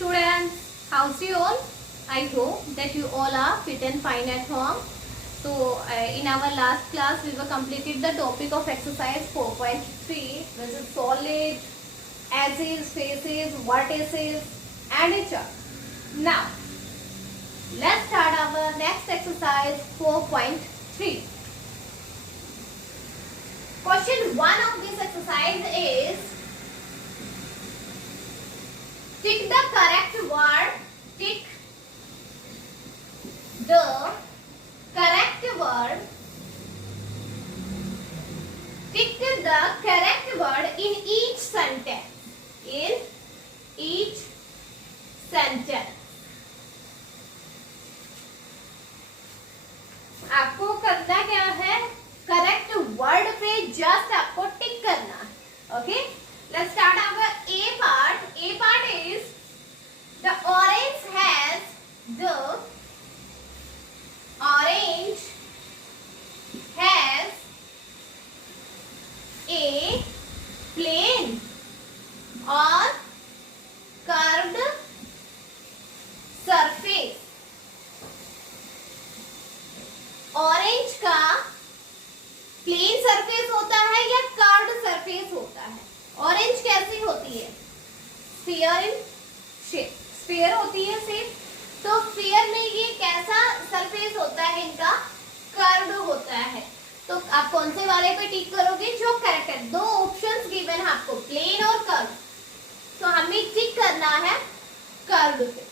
students, how's you all? I hope that you all are fit and fine at home. So in our last class we were completed the topic of exercise 4.3, which is solid, acids, phases, vortices and a chart. Now let's start our next exercise 4.3. Question 1 of this exercise is, tick the correct word, tick the correct word, tick the correct word in each sentence, in each sentence. आपको करना क्या है, correct word पे just आपको tick करना है. Okay, let's start our A part. A part is the orange has, the orange has a plane or curved surface. Orange का plane surface होता है या कर्व्ड सरफेस होता है? ऑरेंज कैसी होती है? स्फीयर इन शेप, स्फीयर होती है शेप. तो स्फीयर में ये कैसा सरफेस होता है? इनका कर्व्ड होता है. तो आप कौन से वाले पे टिक करोगे? जो करेक्ट है. दो ऑप्शंस गिवन है आपको, प्लेन और कर्व. तो हमें टिक करना है कर्व्ड पे.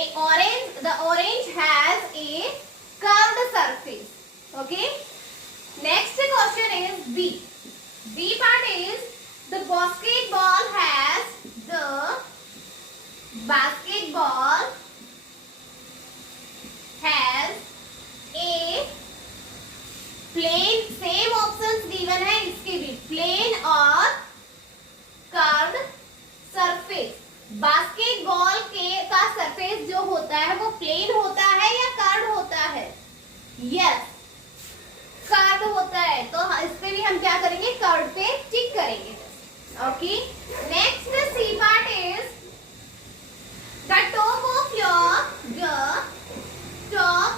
A orange, the orange has a curved surface. Okay, next question is B. B part is, the basketball has, the basketball has a plane. same options given है इसके भी, plane और curved surface. बास्केटबॉल के का surface जो होता है वो प्लेन होता है या कर्व्ड होता है? यस, कर्व्ड होता है. तो इस पे भी हम क्या करेंगे? कर्व्ड पे टिक करेंगे. Okay, next C part is, the top of your, the top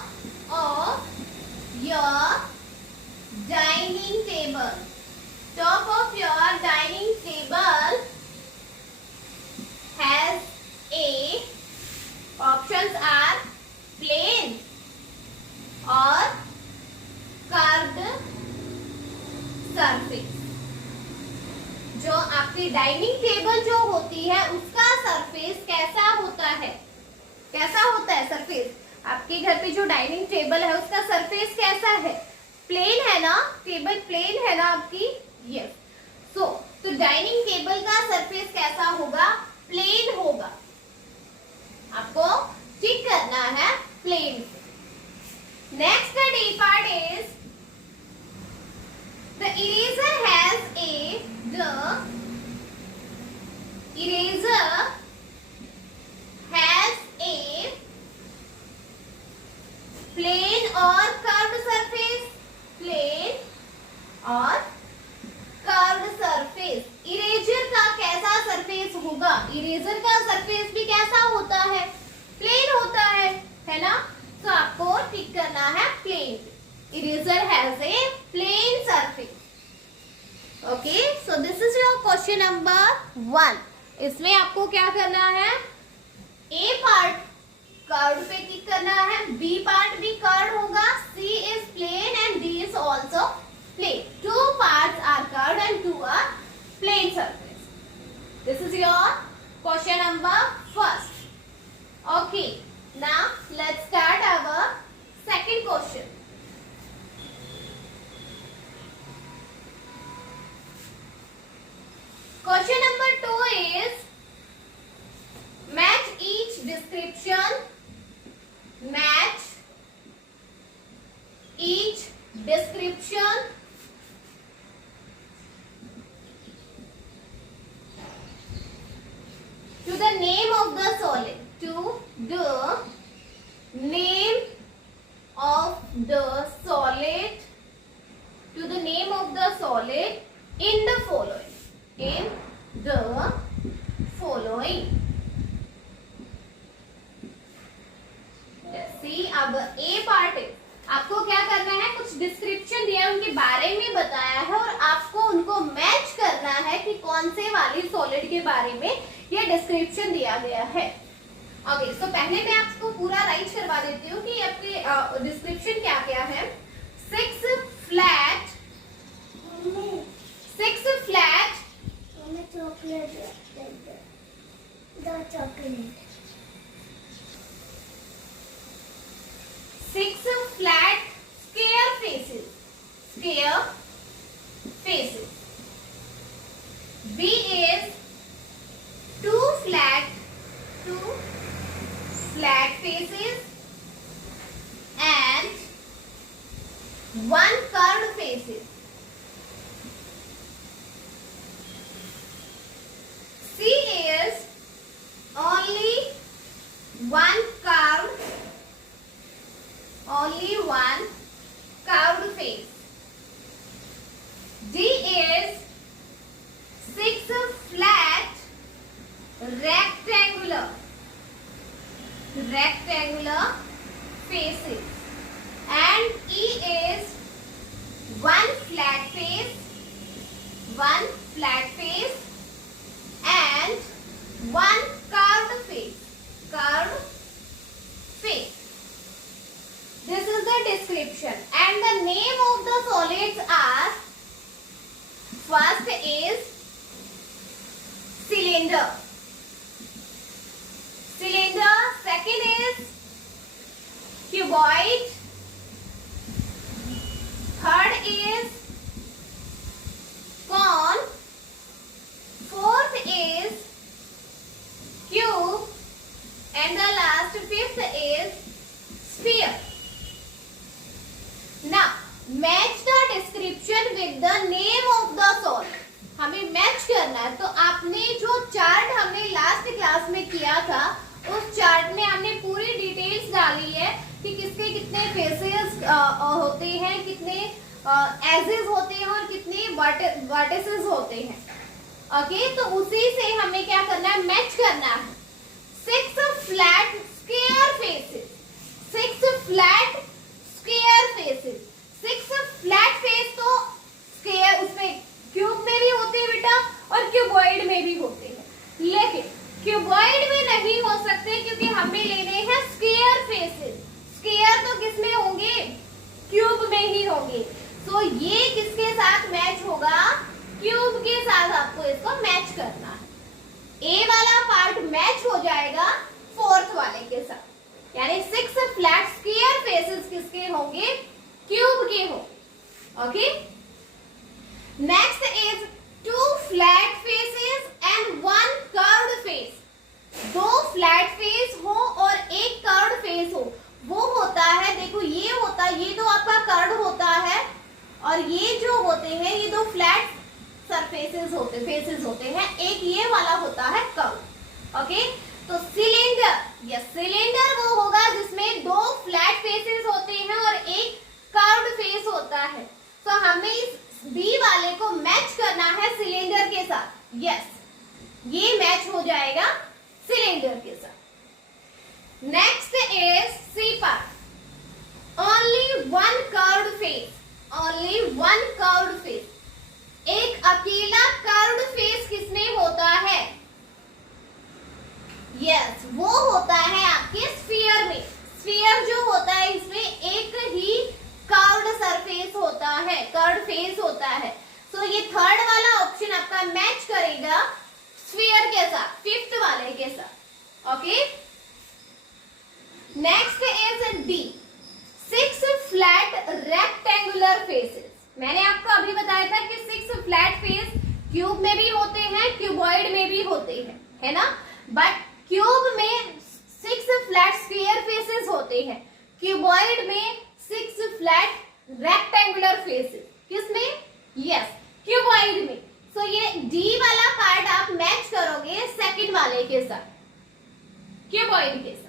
of your dining table. Top of your dining table has a, options are plain और curved surface. जो आपकी डाइनिंग टेबल जो होती है उसका surface कैसा होता है? कैसा होता है सरफेस? आपके घर पे जो डाइनिंग टेबल है उसका सरफेस कैसा है? प्लेन है ना? टेबल प्लेन है ना आपकी? यस. सो तो डाइनिंग टेबल का सरफेस कैसा होगा? प्लेन होगा. आपको टिक करना है plane. Next D part is, the eraser has a, the eraser has a plane or curved surface. Plane or curved surface. Eraser का कैसा सरफेस होगा? इरेजर का सरफेस भी कैसा होता है? प्लेन होता है ना? तो आपको टिक करना है plane. Eraser has a plane surface. Okay, so this is your question number 1. इसमें आपको क्या करना है? ए पार्ट कर्व्ड पे टिक करना है, बी पार्ट भी कर्व्ड होगा, C is plane and D is also plane. 2 parts are curved and 2 are plane surface. This is your question number 1. Okay, now let's start our second question. Question number 2 is, match each description, match each description to the name of the solid, to the name of the solid, to the name of the solid in the following, in the following. सी अब ए part है, आपको क्या करना है, कुछ description दिया है, उनके बारे में बताया है और आपको उनको मैच करना है कि कौन से वाली सॉलिड के बारे में ये डिस्क्रिप्शन दिया गया है। ओके, सो पहले मैं आपको पूरा राइट करवा देती हूँ कि आपके डिस्क्रिप्शन क्या क्या है। Six flat square faces. B is two flat faces and one curved faces. C is only one curved face. D is six flat rectangular faces and E is one flat face and one curved face. This is the description and the name of the solids are, first is cylinder, second is cuboid, third is cone, fourth is cube and the last fifth is sphere. Now match the description with the name of the solid. हमें match करना है, तो आपने जो chart हमने last class में किया था उस चार्ट में हमने पूरी डिटेल्स डाली है कि किसके कितने फेसेस होते हैं, कितने एजेस होते हैं और कितने वर्टिसेस होते हैं। ओके, तो उसी से हमें क्या करना है, मैच करना है। Six flat square faces, six flat face तो स्क्वायर उसमें क्यूब में भी होते हैं बेटा और क्यूबॉइड में भी होते हैं, लेकिन क्यूबॉइड में नहीं हो सकते क्योंकि हमें लेने हैं स्क्वायर फेसेस। स्क्वायर तो किस में होंगे, क्यूब में ही होंगे। सो ये किसके साथ मैच होगा, क्यूब के साथ आपको इसको मैच करना है। ए वाला पार्ट मैच हो जाएगा फोर्थ वाले के साथ, यानी सिक्स फ्लैट स्क्वायर फेसेस किसके होंगे, क्यूब के हो। Okay, next is two flat faces and one curved face. दो फ्लैट फेस हो और एक कर्व्ड फेस हो, वो होता है, देखो ये होता है, ये तो आपका कर्व्ड होता है और ये जो होते हैं ये दो फ्लैट फेसेस होते हैं, एक ये वाला होता है कर्व। ओके, तो सिलेंडर, यस सिलेंडर वो होगा जिसमें दो फ्लैट फेसेस होते हैं और एक कर्व्ड फेस होता है। तो हमें इस बी वाले को मैच करना है सिलेंडर के साथ। यस, ये मैच हो जाएगा सिलेंडर के साथ। Next is C part, only one curved face, एक अकेला कर्व्ड फेस किसमें होता है, यस वो होता है आपके स्फीयर में। स्फीयर जो होता है इसमें एक ही कर्व्ड सरफेस होता है, कर्व्ड फेस होता है। सो ये थर्ड वाला ऑप्शन आपका मैच करेगा स्फीयर के साथ, फिफ्थ वाले के साथ। Okay, next is D, six flat rectangular faces. मैंने आपको अभी बताया था कि सिक्स फ्लैट फेस क्यूब में भी होते हैं, क्यूबॉइड में भी होते हैं, है ना, बट क्यूब में सिक्स फ्लैट स्क्वायर फेसेस होते हैं, क्यूबॉइड में सिक्स फ्लैट रेक्टेंगुलर फेसेस। किसमें, यस क्यूबॉइड में। सो ये डी वाला पार्ट आप मैच करोगे सेकंड वाले के साथ, क्यूबॉइड के साथ।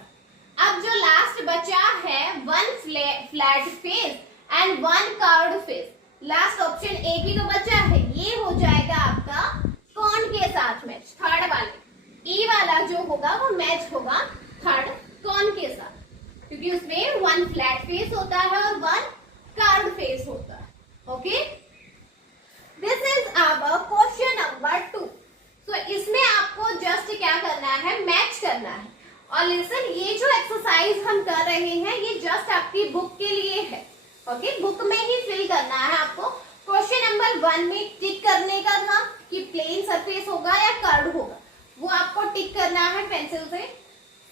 अब जो लास्ट बचा है one flat face and one curved face, last option एक ही तो बचा है, ये हो जाएगा आपका कौन के साथ मैच, थर्ड वाले। ई वाला जो होगा वो मैच होगा थर्ड कौन के साथ, क्योंकि क्योंकि उसमें वन फ्लैट फेस होता है और वन कर्व्ड फेस होता है. Okay, this is our question number 2. So इसमें आपको जस्ट क्या करना है, मैच करना है. और लिसन, ये जो एक्सरसाइज हम कर रहे हैं ये जस्ट आपकी बुक के लिए है. ओके, बुक में ही फिल करना है आपको. क्वेश्चन नंबर 1 में टिक करने का था कि प्लेन सरफेस होगा या कर्व होगा, वो आपको टिक करना है पेंसिल से.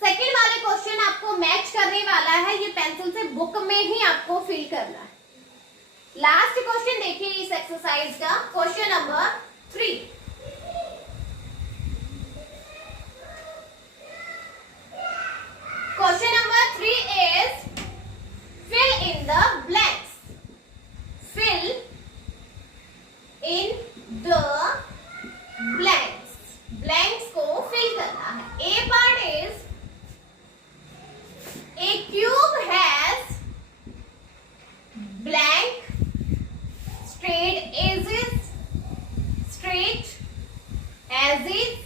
सेकंड वाले क्वेश्चन आपको मैच करने वाला है, ये पेंसिल से बुक में ही आपको फिल करना है. लास्ट क्वेश्चन देखिए इस एक्सरसाइज का, question number 3. Question number 3 is fill in the blanks. Fill in the blanks. Blanks को fill करना है. A part is a cube has blank straight edges, straight edges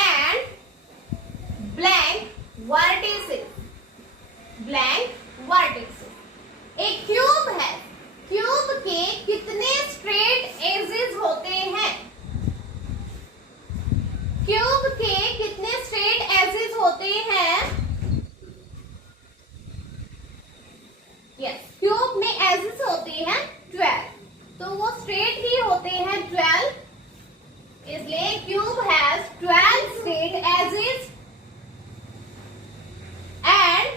and blank vertices. Blank vertices. एक cube है, cube के कितने straight edges होते हैं? Cube के कितने स्ट्रेट एजेस होते हैं? यस, क्यूब में एजेस होते हैं 12, तो वो स्ट्रेट ही होते हैं 12, इसलिए cube has 12 straight edges and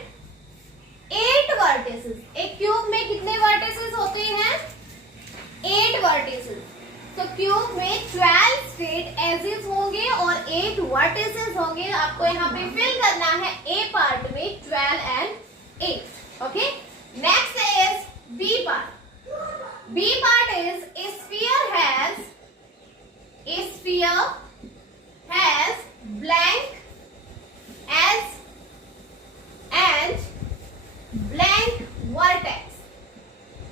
8 vertices. एक क्यूब में कितने वर्टिसेस होते हैं? 8 वर्टिसेस. तो क्यूब में 12 स्ट्रेट एजेस होंगे और 8 वर्टिसेस होंगे. आपको यहाँ पे फिल करना है ए पार्ट में 12 and 8. Okay, next is B part. B part is a sphere has blank as and blank vertex.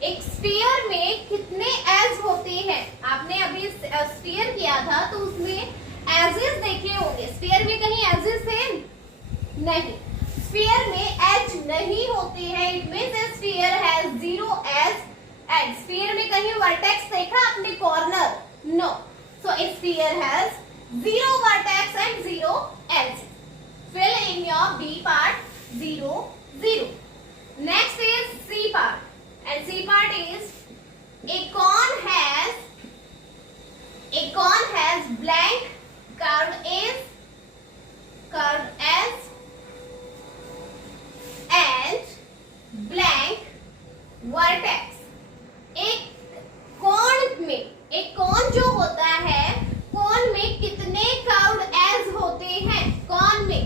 एक स्फीयर में कितने एज होते हैं? आपने अभी स्फीयर किया था तो उसमें एजेस देखे होंगे. स्फीयर में कहीं एजेस थे? नहीं, स्फीयर में एज नहीं होते हैं. It means sphere has 0 edge and sphere में कहीं वर्टेक्स देखा आपने corner? No. So a sphere has 0 vertex and 0 edges. Fill in your B part 0 0. Next is C part, and C part is a cone has blank curved edge and blank vertex. एक कोन में, एक कोन जो होता है, कोन में कितने curved edge होते हैं? कोन में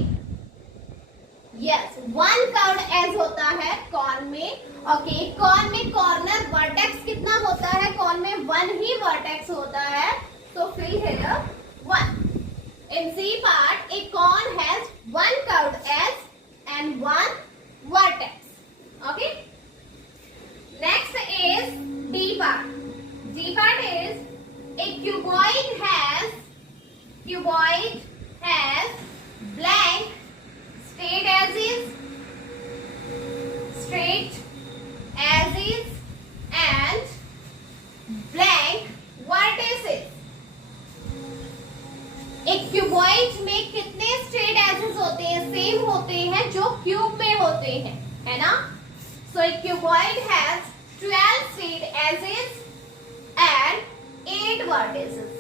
यस, 1 कर्व्ड एज होता है कॉर्न में. ओके, कॉर्न में कॉर्नर वर्टेक्स कितना होता है? कॉर्न में 1 ही वर्टेक्स होता है, तो fill here 1. In C part a cone has 1 curved edge and 1 vertex. Okay, next is D part. D part is a cuboid has blank straight edges and blank vertices. एक cuboid में कितने straight edges होते हैं? Same होते हैं जो cube में होते हैं, है ना? सो एक cuboid has 12 straight edges and 8 vertices.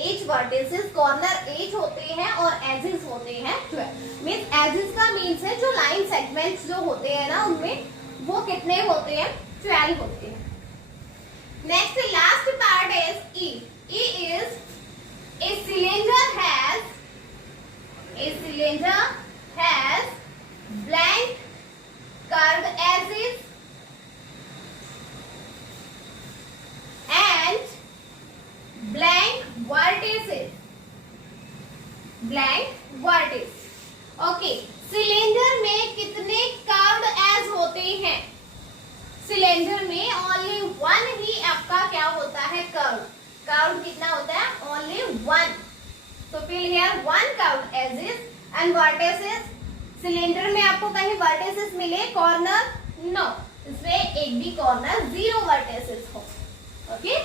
8 vertices, corner 8 होते हैं और एजेस होते हैं 12. मींस एजेस का मींस है जो लाइन सेगमेंट्स जो होते हैं ना, उनमें वो कितने होते हैं? 12 होते हैं. Next last part is E. E is a cylinder has blank curved edges and blank vertices. Okay, cylinder में कितने कर्व्ड एज होते हैं? सिलेंडर में ओनली 1 ही आपका क्या होता है? कर्व्ड कितना होता है? ओनली 1. तो fill here 1 curved edges and vertices cylinder में आपको कहीं वर्टिसेस मिले कॉर्नर? नो, इसमें एक भी कॉर्नर, 0 वर्टिसेस हो। Okay,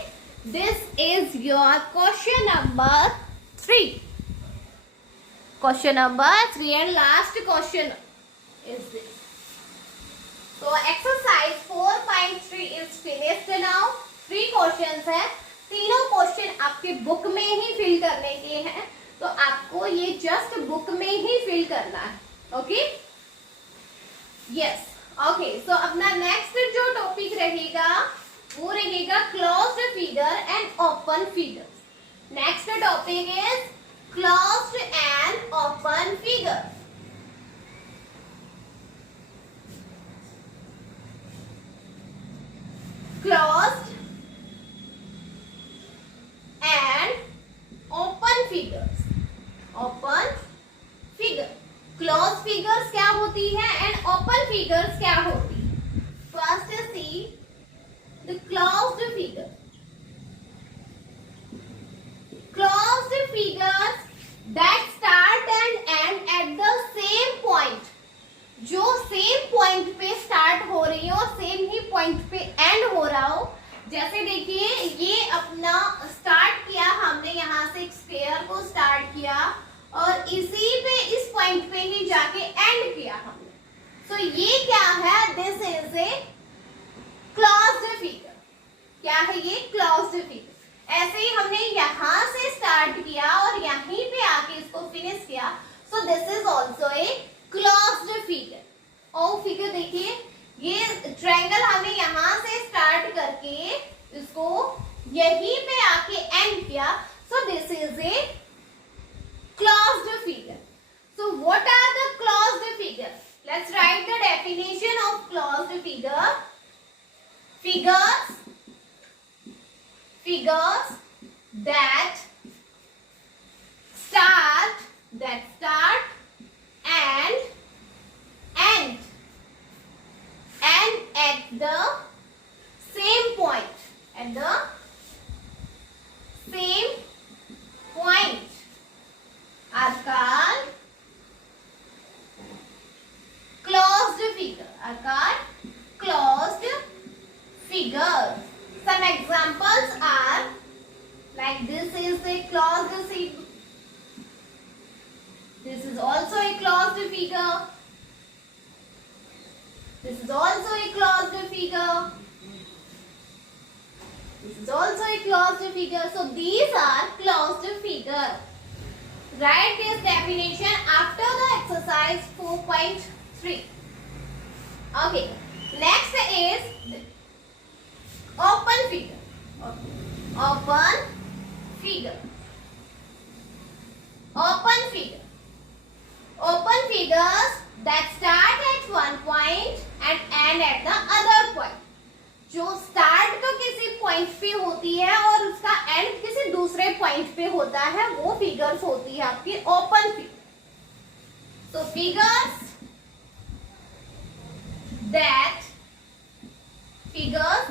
this is your question number 3. Question number 3 and last question is this. So exercise 4.3 is finished now. 3 questions है, तीनों क्वेश्चन आपके बुक में ही फिल करने के हैं, तो आपको ये जस्ट बुक में ही फिल करना है. Okay, yes, okay. सो अपना नेक्स्ट जो टॉपिक रहेगा वो रहेगा closed figure and open figure. Next topic is closed and open figure. Closed and open figures. Open figure. Closed figures क्या होती है and open figures क्या होती है? First see the closed figure. Closed figures that start and end at the same point. जो same point पे start हो रही हो और सेम ही पॉइंट पे एंड हो रहा हो. जैसे देखिए, ये अपना स्टार्ट किया हमने, यहाँ से एक स्फीयर को स्टार्ट किया और इसी पे इस पॉइंट पे ही जाके एंड किया हमने. सो ये क्या है? This is a closed figure. क्या है ये? Closed figure. ऐसे ही हमने यहाँ से स्टार्ट किया और यहीं पे आके इसको फिनिश किया. So this is also a closed figure. और फिगर देखिए, ये ट्रायंगल हमने यहाँ से स्टार्ट करके इसको यहीं पे आके एंड किया. So this is a closed figure. So what are the closed figure? Let's write the definition of closed figure. Figures that start and end at the same point. At the same point are called closed figure. Are called closed figures. Some examples are like this is a closed figure. This is also a closed figure. This is also a closed figure. This is also a closed figure. So these are closed figures. Write this definition after the exercise 4.3. Okay. Next is open figure. Open figure. Open figure. Open figures that start at one point and end at the other point. जो start तो किसी point पे होती है और उसका and किसी दूसरे पॉइंट पे होता है, वो फिगर्स होती है आपकी ओपन फिगर. तो figures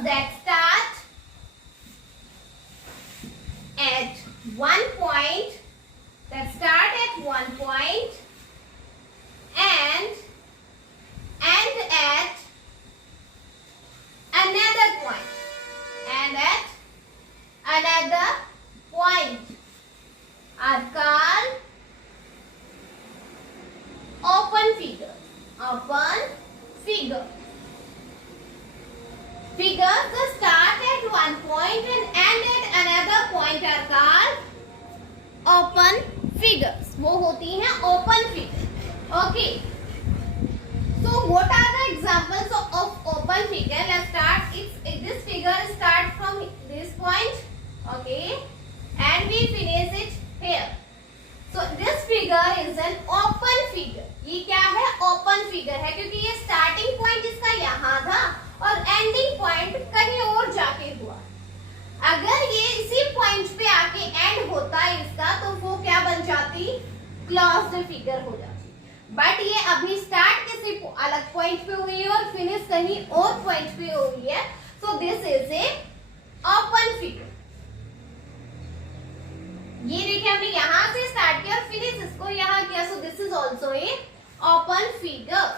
that start at one point, and end at another point are called open figure. Figures that start at one point and end at another point are called open figures. वो होती हैं open figure. Okay. So what are the examples of open figure? Let's start. This figure starts from this point. Okay. And we finish it here. So this figure is an open figure. ये क्या है? Open figure है क्योंकि ये starting point इसका यहाँ था और एंडिंग पॉइंट कहीं और जाके हुआ. अगर ये इसी पॉइंट पे आके एंड होता है इसका, तो वो क्या बन जाती? क्लोज्ड फिगर हो जाती. बट ये अभी स्टार्ट किसी अलग पॉइंट पे हुई है और फिनिश कहीं और पॉइंट पे हुई है. सो this is A open figure. ये देखिए, हमने यहाँ से स्टार्ट किया और फिनिश इसको यहाँ किया. So this is also a open figure.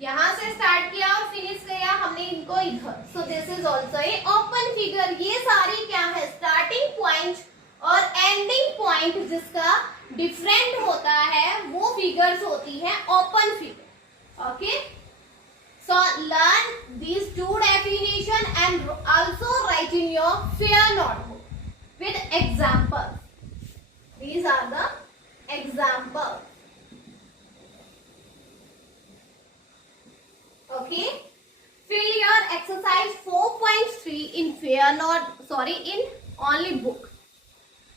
यहां से स्टार्ट किया और फिनिश किया हमने इनको इधर, सो this is also a open figure. ये सारी क्या है, स्टार्टिंग पॉइंट और एंडिंग पॉइंट जिसका डिफरेंट होता है वो फिगर्स होती है open figure. Okay, so learn these two definition and also write in your fair notebook with examples. These are the examples. Okay, fill your exercise 4.3 in fair note, sorry, in only book.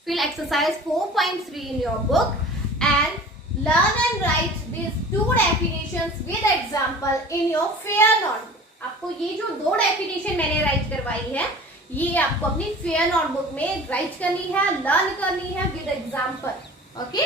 Fill exercise 4.3 in your book and learn and write these two definitions with example in your fair notebook. आपको ये जो दो definition मैंने right करवाई है ये आपको अपनी फेयर नोटबुक में राइट करनी है, लर्न करनी है विद एग्जाम्पल। ओके,